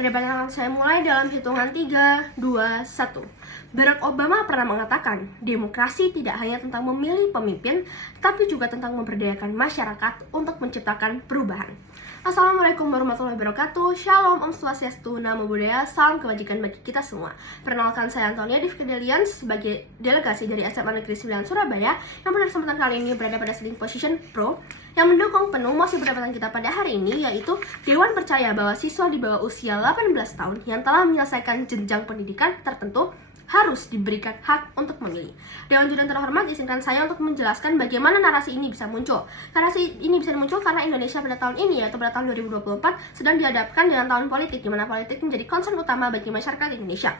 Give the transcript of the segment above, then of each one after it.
Perdebatan akan saya mulai dalam hitungan 3, 2, 1. Barack Obama pernah mengatakan, demokrasi tidak hanya tentang memilih pemimpin, tapi juga tentang memberdayakan masyarakat untuk menciptakan perubahan. Assalamualaikum warahmatullahi wabarakatuh. Shalom, Om Swastiastu, Namo Buddhaya, salam kebajikan bagi kita semua. Perkenalkan, saya Antonia Divkedelian sebagai delegasi dari SMA Negeri 9 Surabaya yang pada kesempatan kali ini berada pada sitting position pro yang mendukung penuh mosi perdebatan kita pada hari ini, yaitu Dewan percaya bahwa siswa di bawah usia 18 tahun yang telah menyelesaikan jenjang pendidikan tertentu harus diberikan hak untuk memilih. Dewan juri yang terhormat, izinkan saya untuk menjelaskan bagaimana narasi ini bisa muncul. Narasi ini bisa muncul karena Indonesia pada tahun ini, yaitu pada tahun 2024, sedang dihadapkan dengan tahun politik, di mana politik menjadi concern utama bagi masyarakat Indonesia.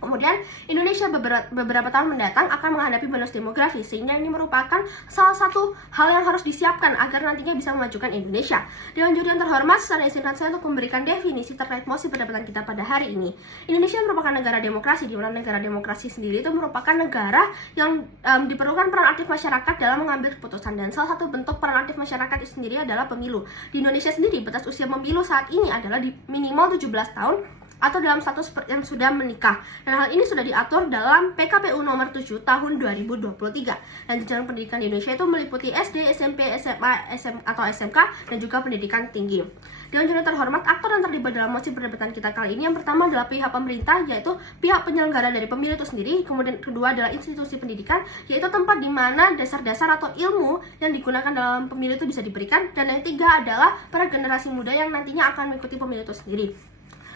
Kemudian, Indonesia beberapa tahun mendatang akan menghadapi bonus demografi, sehingga ini merupakan salah satu hal yang harus disiapkan agar nantinya bisa memajukan Indonesia. Dewan juri yang terhormat, secara izinkan saya untuk memberikan definisi terkait mosi perdebatan kita pada hari ini. Indonesia merupakan negara demokrasi, di mana negara demokrasi sendiri itu merupakan negara yang diperlukan peran aktif masyarakat dalam mengambil keputusan, dan salah satu bentuk peran aktif masyarakat itu sendiri adalah pemilu. Di Indonesia sendiri, batas usia pemilu saat ini adalah di minimal 17 tahun, atau dalam status yang sudah menikah. Dan hal ini sudah diatur dalam PKPU nomor 7 tahun 2023. Dan jenjang pendidikan di Indonesia itu meliputi SD, SMP, SMA, atau SMK, dan juga pendidikan tinggi. Dewan juri terhormat, aktor yang terlibat dalam mosi perdebatan kita kali ini yang pertama adalah pihak pemerintah, yaitu pihak penyelenggara dari pemilu itu sendiri. Kemudian kedua adalah institusi pendidikan, yaitu tempat di mana dasar-dasar atau ilmu yang digunakan dalam pemilu itu bisa diberikan. Dan yang ketiga adalah para generasi muda yang nantinya akan mengikuti pemilu itu sendiri.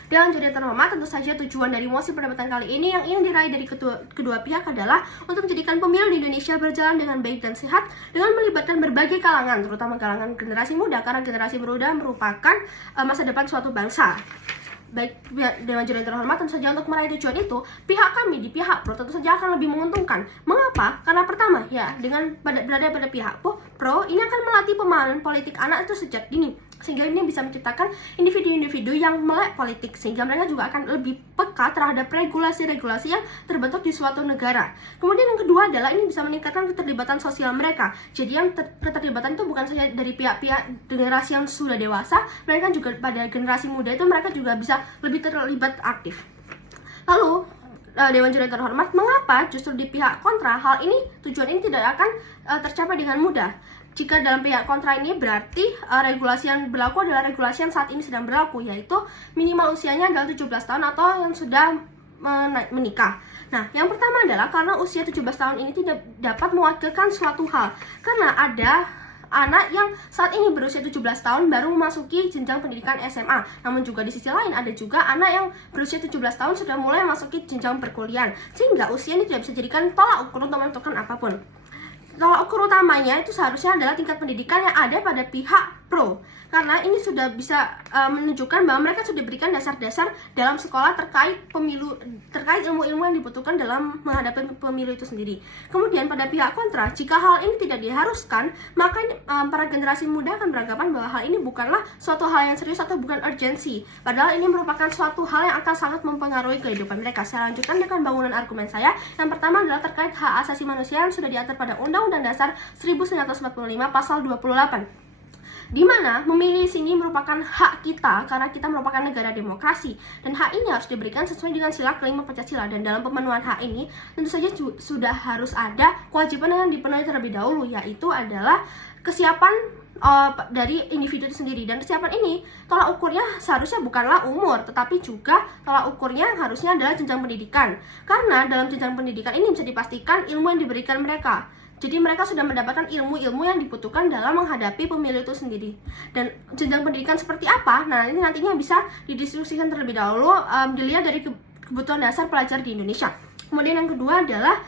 Dewan juri terhormat, tentu saja tujuan dari mosi perdebatan kali ini yang ingin diraih dari kedua pihak adalah untuk menjadikan pemilu di Indonesia berjalan dengan baik dan sehat dengan melibatkan berbagai kalangan, terutama kalangan generasi muda, karena generasi muda merupakan masa depan suatu bangsa. Baik Dewan juri terhormat, tentu saja untuk meraih tujuan itu, pihak kami di pihak pro tentu saja akan lebih menguntungkan. Mengapa? Karena pertama, ya, dengan berada pada pihak pro, ini akan melatih pemahaman politik anak itu sejak dini, sehingga ini bisa menciptakan individu-individu yang melek politik, sehingga mereka juga akan lebih peka terhadap regulasi-regulasi yang terbentuk di suatu negara. Kemudian yang kedua adalah ini bisa meningkatkan keterlibatan sosial mereka. Jadi yang keterlibatan itu bukan saja dari pihak-pihak generasi yang sudah dewasa, mereka juga pada generasi muda itu mereka juga bisa lebih terlibat aktif. Lalu Dewan juri terhormat, mengapa justru di pihak kontra hal ini, tujuan ini tidak akan tercapai dengan mudah? Jika dalam pihak kontra ini berarti regulasi yang berlaku adalah regulasi yang saat ini sedang berlaku, yaitu minimal usianya adalah 17 tahun atau yang sudah menikah. Nah, yang pertama adalah karena usia 17 tahun ini tidak dapat mewakilkan suatu hal, karena ada anak yang saat ini berusia 17 tahun baru memasuki jenjang pendidikan SMA. Namun juga di sisi lain ada juga anak yang berusia 17 tahun sudah mulai memasuki jenjang perkuliahan, sehingga usia ini tidak bisa dijadikan tolak ukur untuk menentukan apapun. Tolak ukur utamanya itu seharusnya adalah tingkat pendidikan yang ada pada pihak pro, karena ini sudah bisa menunjukkan bahwa mereka sudah diberikan dasar-dasar dalam sekolah terkait pemilu, terkait ilmu-ilmu yang dibutuhkan dalam menghadapi pemilu itu sendiri. Kemudian pada pihak kontra, jika hal ini tidak diharuskan, maka para generasi muda akan beranggapan bahwa hal ini bukanlah suatu hal yang serius atau bukan urgensi, padahal ini merupakan suatu hal yang akan sangat mempengaruhi kehidupan mereka. Saya lanjutkan dengan bangunan argumen saya. Yang pertama adalah terkait hak asasi manusia yang sudah diatur pada Undang-Undang Dasar 1945 pasal 28. Di mana memilih sini merupakan hak kita karena kita merupakan negara demokrasi, dan hak ini harus diberikan sesuai dengan sila kelima Pancasila. Dan dalam pemenuhan hak ini tentu saja sudah harus ada kewajiban yang dipenuhi terlebih dahulu, yaitu adalah kesiapan dari individu itu sendiri. Dan kesiapan ini tolak ukurnya seharusnya bukanlah umur, tetapi juga tolak ukurnya harusnya adalah jenjang pendidikan, karena dalam jenjang pendidikan ini bisa dipastikan ilmu yang diberikan mereka. Jadi mereka sudah mendapatkan ilmu-ilmu yang dibutuhkan dalam menghadapi pemilu itu sendiri. Dan jenjang pendidikan seperti apa? Nah, ini nantinya bisa didiskusikan terlebih dahulu, dilihat dari kebutuhan dasar pelajar di Indonesia. Kemudian yang kedua adalah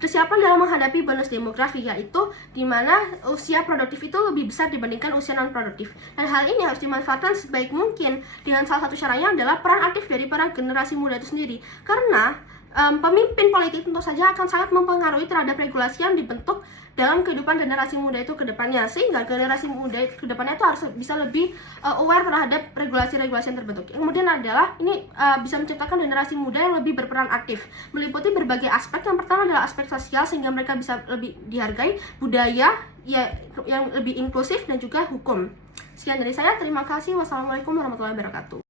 persiapan dalam menghadapi bonus demografi, yaitu di mana usia produktif itu lebih besar dibandingkan usia non-produktif. Dan hal ini harus dimanfaatkan sebaik mungkin dengan salah satu caranya adalah peran aktif dari para generasi muda itu sendiri. Karena pemimpin politik tentu saja akan sangat mempengaruhi terhadap regulasi yang dibentuk dalam kehidupan generasi muda itu ke depannya, sehingga generasi muda ke depannya itu harus bisa lebih aware terhadap regulasi-regulasi yang terbentuk. Kemudian adalah ini bisa menciptakan generasi muda yang lebih berperan aktif, meliputi berbagai aspek. Yang pertama adalah aspek sosial, sehingga mereka bisa lebih dihargai, budaya ya yang lebih inklusif, dan juga hukum. Sekian dari saya, terima kasih. Wassalamualaikum warahmatullahi wabarakatuh.